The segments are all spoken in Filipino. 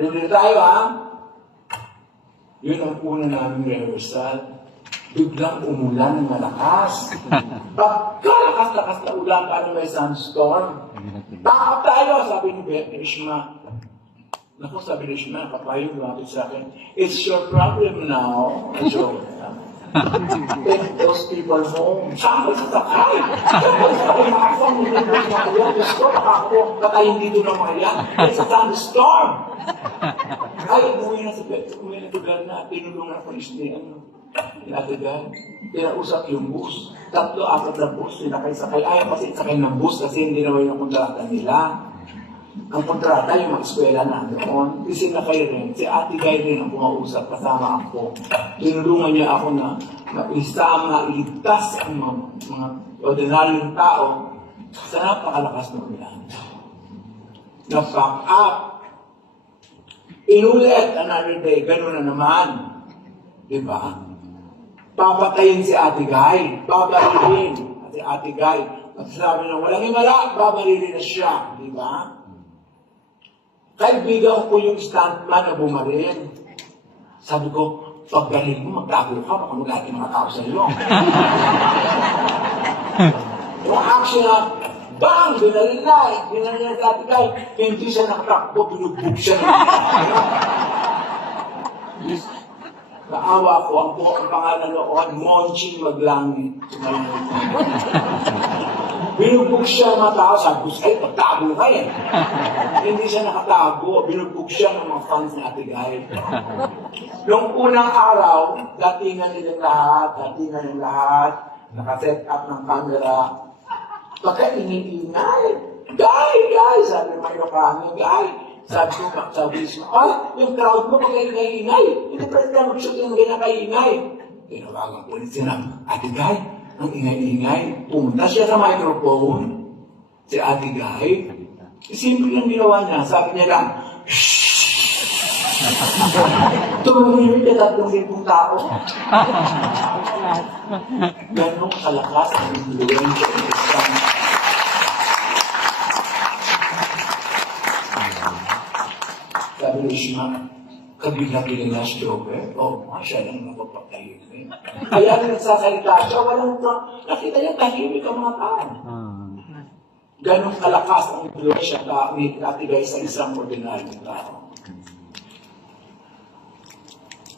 Ready tayo, ha? Yun ang una namin rehearsal. Biglang umulan ng malakas. Pagkalakas-lakas na ulan, paano may sandstorm? Takap tayo, sabi ni Ishma. Naku, sabi ni Ishma, kapayong lumapit sa akin, it's your problem now. So, take those people home. Saan ko sasakay? Saan ko sasakay? Nakakawang hindi ko mga yan. Diyos ko, nakakawa, patayin dito ng mga yan. It's a thunderstorm. Ay, umuwi na sa lugar na, tinulungan ako ni Ate-Gal. Pinausap yung bus. 3-4 na bus, sinakay-sakay. Ayaw kasi sakay ng bus kasi hindi naman yung kontrata nila. Ang kontrata, yung mga eskwela na doon, isinakay rin. Si Ate Guy rin ang pumausap, kasama ako. Tinulungan niya ako na maisama, iligtas ang mga ordinaryong tao sa napakalakas ng ulan. Na-pack up. Inulit another day, gano'n na naman. Diba? Papatayin si Ate Guy, babarilin si Ate Guy. At sabi na walang himala, babarilin na siya. Diba? Kaibigan ko yung stuntman na bumaril. Sabi ko, pagbaril mo, magtago ka, baka mag-ati mga tao sa iyo. Yung action na, bang! Binaril na si Ate Guy. Hindi siya nakatakbo, pinugbog siya. Naawa ko, ang pangalan noon, Monching Maglangit. Binugbog siya ng mga tao, sabi ko, ay, pagtago ka eh. Hindi siya nakatago, binugbog siya ng mga fans ni Ate Guy. Noong unang araw, datingan nilang lahat, nakaset up ng camera, pagka ingay, Guy, sabi ng mga kami, Guy, sabi ko, sabi ko, yung crowd mo, pag ingay, hindi pwede na mag-shoot yung ganyan kaingay. Tinawagan ko ulit sila, Ate Guy, ang ingay-ingay, pumunta siya sa microphone, si Ate Guy, simple lang ginawa niya, sabi niya lang, shhh! Tumulong ka 3,000 tao. Ganong kalakas ang influensya ng isang. Sabi ni Ishma, kabila-bila si Joker, siya lang napapatayin. Kaya nagsasalita siya, walang nakita niya tahimik ang mga tao. Ganong kalakas ang influensya ni Ate Guy sa isang ordinaryong tao.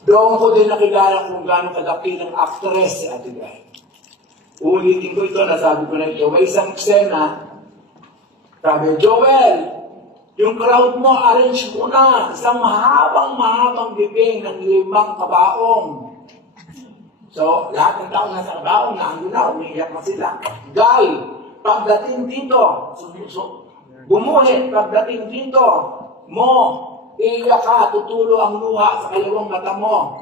Doon ko din nakilala kung gano'ng kadaki ng actress si Ate Guy. Ulitin ko ito, nasabi ko na ito, may isang eksena, sabi, Joel, yung crowd mo, arrange mo na, isang mahabang bibing ng 5 kabaong. So, lahat ng tao nasa kabaong, naandun na, umiiyak na sila. Guy, pagdating dito, bumulit, pagdating dito, iiyak ka, tutulo ang luha sa kalawang mata mo.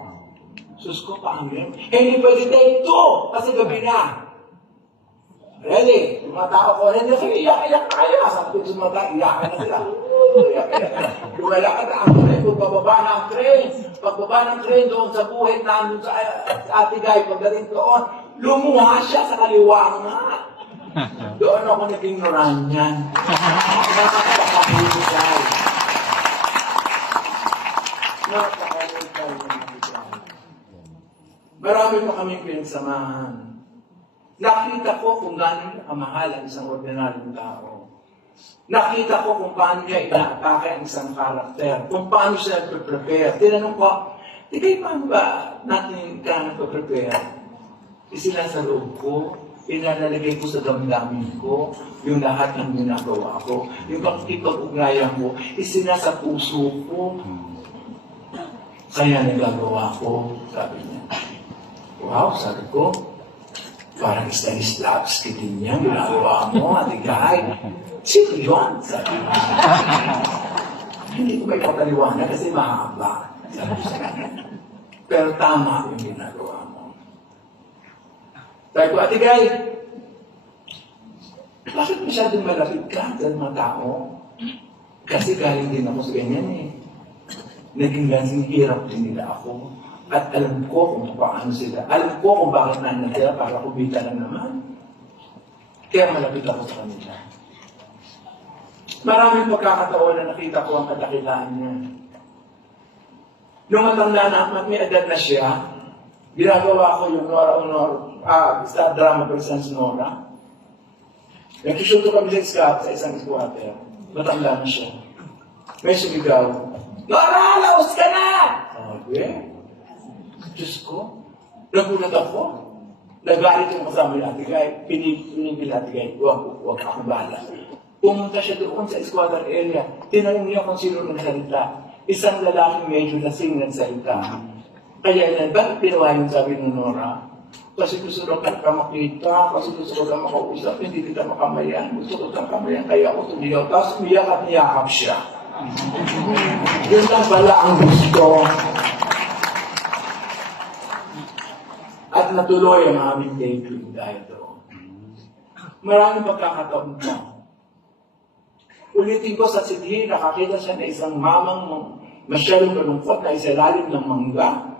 Sus ko, paano yun? Hindi pwede take 2, kasi gabi na. Ready? Yung mga tao ko, hindi kayo iyak kaya. Sabi ko sa mga tao, iyakan na sila. Lumalakad ang crane, pagbaba ng crane. Pagbaba ng crane doon sa buhay nandun sa Ate Guy, pagdating doon, lumuha siya sa kaliwa nga. Doon ako naging noranyan. Nakakapakahuli siya. Marami pa kaming pinagsamahan. Nakita ko kung gano'n kamahal ang isang ordinaryong tao. Nakita ko kung paano niya ina-atake ang isang karakter. Kung paano siya nagpe-prepare. Tinanong ko, paano ba natin ka nagpe-prepare? Isinasa loob ko, inalalagay ko sa damdamin ko, yung lahat ng ginagawa ko, yung pakikipag-ugnayan ko, isinasa puso ko. Kaya nagagawa ko, sabi niya. Wow, sabi ko, parang Stanislavski din yan, ginagawa mo, Ate Guy. Sino yun? Sabi niya. Hindi ko ba ipapaliwanag kasi mahaba. Sabi ko sa kanya. Pero tama yung ginagawa mo. Sabi ko, Ate Guy, bakit masyadong malapit ka sa mga tao? Kasi galing din ako sa ganyan eh. Naging gansing hirap din nila ako. At alam ko kung paano sila. Alam ko kung bakit nandiyan sila para kumita lang naman. Kaya malapit ako sa kanila. Maraming pagkakataon na nakita ko ang kadakilaan niya. Nung matanda na, may edad na siya, ginagawa ko yung sa drama presents Nora. Nagsusuto kami sa isang squatter. Matanda na siya. May sumigaw, Nora, laos ka na! Sabi, Diyos ko, nagulat ako. Nagalit yung kasama ni Ate Guy, pinipil Ate Guy, huwag akong bala. Pumunta siya doon sa squatter area, tinanong niya kung sino nagsalita. Isang lalaking medyo lasing nagsalita. Kaya yan, bakit pinawa yung sabi ni Nora? Kasi gusto lang ka makita, kasi gusto ko lang makausap, hindi kita makamayan, gusto ko lang kamayan, kaya ako tumigaw. Tapos umiyak at niyakap siya. Yun lang pala ang gusto. At natuloy ang aming dating dahil doon. Maraming pagkakataon pa. Ulitin ko sa Sidhi, nakakita siya na isang mamang masyadong malungkot na isalalim ng mangga.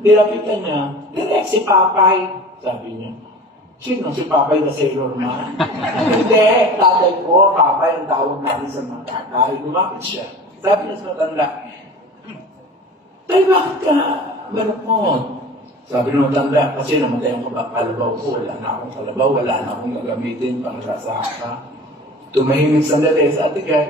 Nilapitan niya, direct si Papay, sabi niya. Sino si Papay na Sailor Man? Hindi, tatay ko, Papay ang tawag namin sa mga tatay. Lumapit siya. Sabi niya sa matanda, Tay, bakit ka malungkot? Sabi ng matanda, kasi namatay ang kalabaw ko, wala na akong kalabaw, wala na akong gagamitin pang sasaka. Tumahimik sandali sa Ate Guy.